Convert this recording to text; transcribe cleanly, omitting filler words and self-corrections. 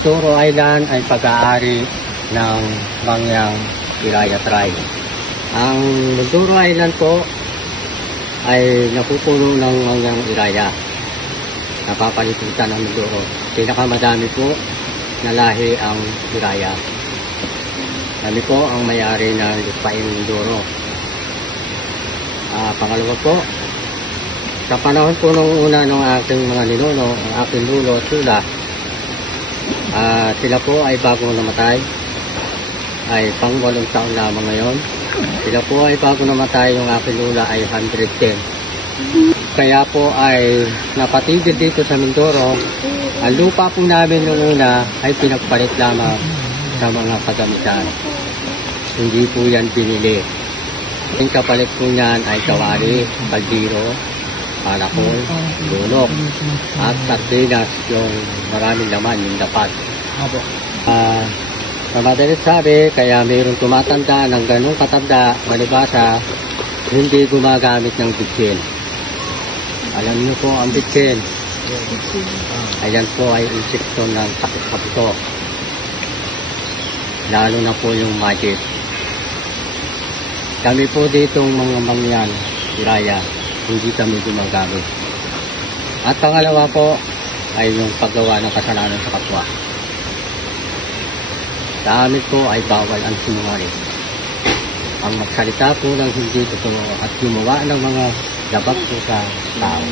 Turo Island ay pag-aari ng Mangyang Iraya Tribe. Ang Mindoro Island po ay napupuno ng Mangyang Iraya. Napapaliputan ng Mindoro. Pinakamadami po na lahi ang Iraya. Kami po ang may-ari ng lupain Mindoro. Pangalawa po, sa panahon po nung una ng aking mga ninuno, ang aking lulo at tula, sila po ay bago namatay, ay pang 8 taon lamang ngayon. Sila po ay bago namatay, yung aking lula ay 110. Kaya po ay napatigil dito sa Mindoro. Ang lupa po namin noong una ay pinagpalit lamang sa mga kagamitan. Hindi po yan binili. Ang kapalit po niyan ay kawali, kaldiro, panakol, lunok, at sardinas, yung maraming laman, yung dapat. Sa madalit sabi, kaya mayroong tumatanda ng ganong katanda, malibasa, hindi gumagamit ng bitsin. Alam niyo po ang bitsin. Ayan po ay insekto ng sakit sa buto. Lalo na po yung magit. Kami po ditong mga Mangyan, Iraya, hindi kami gumagamit. At pangalawa po ay yung paggawa ng kasalanan sa kapwa. Sa amin po ay bawal ang sinungaling. Ang magsalita po ng hindi totoo at gumawa ng mga labag po sa tao.